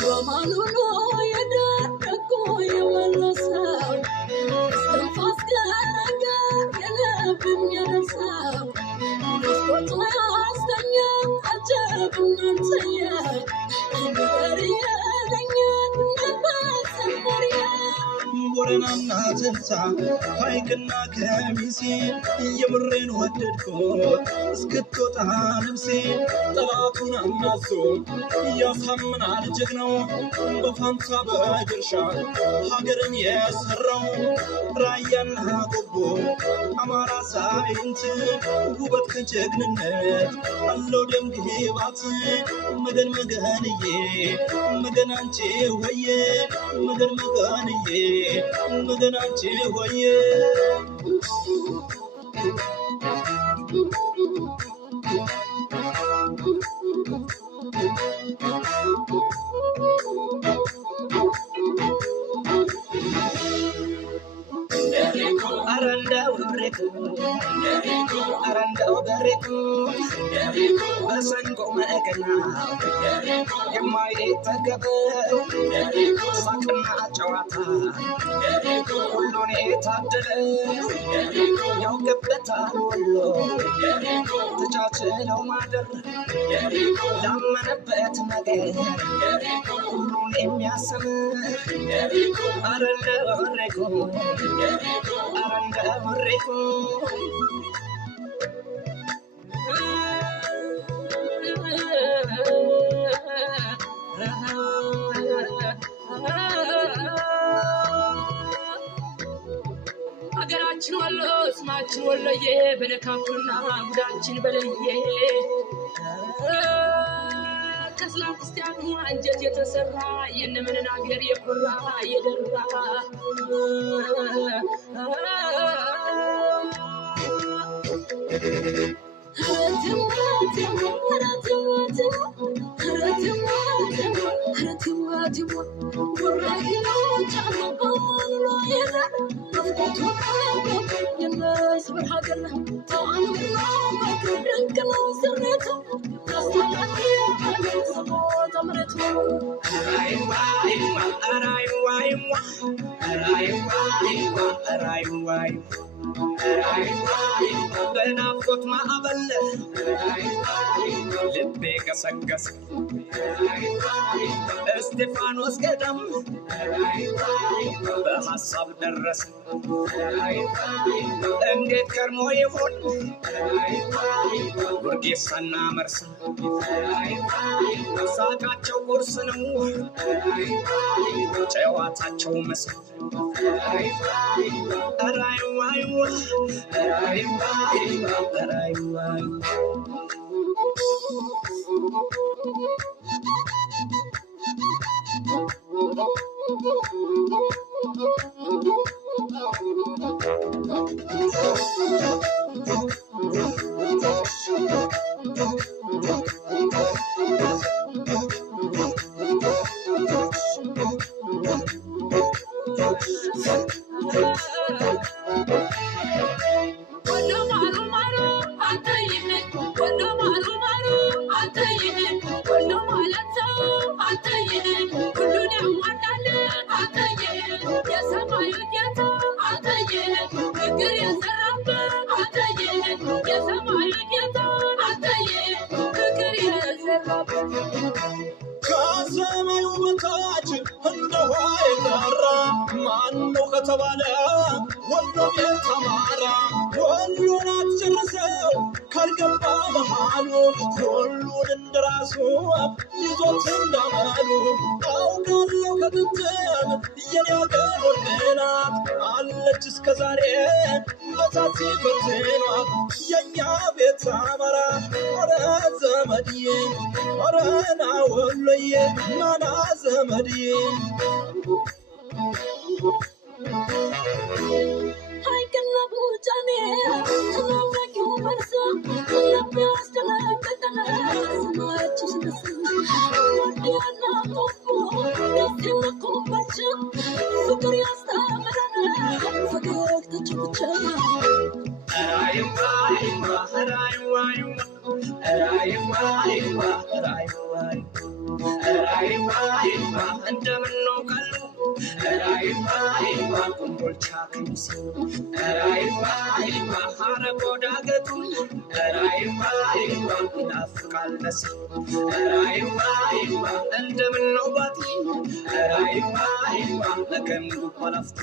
Romanuno yedarko yewalosau Stefas garaga yelabim yadasau Skoto astanya ajabun tsaya Andariya danyan nabasan mariya Borena tenta haykna kemisi yemren wadedko እስክትወጣ ነፍሴ ጠላቱን አናዞ ያሳምናል ጀግናው በፋንታ በድርሻ ሀገርን የሰራው ራያና ቆቦ አማራ ሳይንት ውበት ከጀግንነት አለው ደም ግባት መገን መገንዬ መገን አንቺ ወዬ መገን መገንዬ መገን አንቺ ወዬ Arandau beriku Besanku mekena Yemai tegabel Sakna cawata Ulun itadel Yang kebetan ulu Tercacelau madar Daman bet mager Ulun imyasam Arandau beriku Arandau beriku አገራችን ወሎ ስማችን ወሎዬ በለካኩና ጉዳችን በለየ ከስላም ክርስቲያኑ አንጀት የተሰራ የነመነን አገር የኩራ የደራ በናፍቆት ማዕበል ልቤ ገሰገሰ እስጢፋኖስ ገዳም በሐሳብ ደረሰ እንዴት ከርሞ ይሆን ጉርጌሳና መርሳ ሳቃቸው ቁርስ ነው ጨዋታቸው ምሳ ከሰማዩ በታች እንደዋ የጠራ ማነው ከተባለ ወሎ ቤት አማራ ወሎን አትጨርሰው ካልገባ መሃሉ ሁሉን እንደራሱ ይዞት እንዳማሉ አውቃለሁ ከጥንትም የኔ አገር ወልናት አለች እስከ ዛሬ በሳት ሲፈትኗት የኛ ቤት አማራ ኧረ ዘመድዬ ኧረ ና ወሎዬ ናና ዘመድዬ ሀይቅና ቡጫኔ ተናፋቂው መርሳ ለሚያስደነግጠን ስማችሁ ስነሳ ወዲያና ቆቦ ደስ የምኮበች ፍቅር ያስተምረን ፈገግታችሁ ብቻ ራይዋ እንደምነው ቀሉ ራይዋ ኮምቦልቻ ከሚሴ ራይዋ ሐረር ወዳገቱ ራይዋ ይናፍቃል ደሴ ራይዋ እንደምነው ባቲ ራይዋ ለገንዱ ኋላፍቱ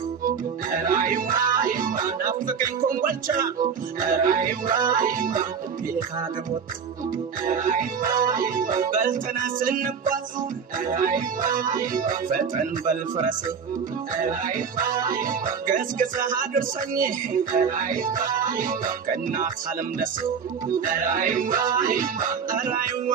ራይዋ ናፍቀኝ ኮምቦልቻ ራይዋ ቤካ ገቦት ራይዋ በልተነስ እንጓዝ ራይዋ ፈጠን በል ፈረሴ ራይዋ ገስግሰህ አድርሰኝ ራይዋ ከእናት ዓለም ደሴ ራይዋ ራይዋ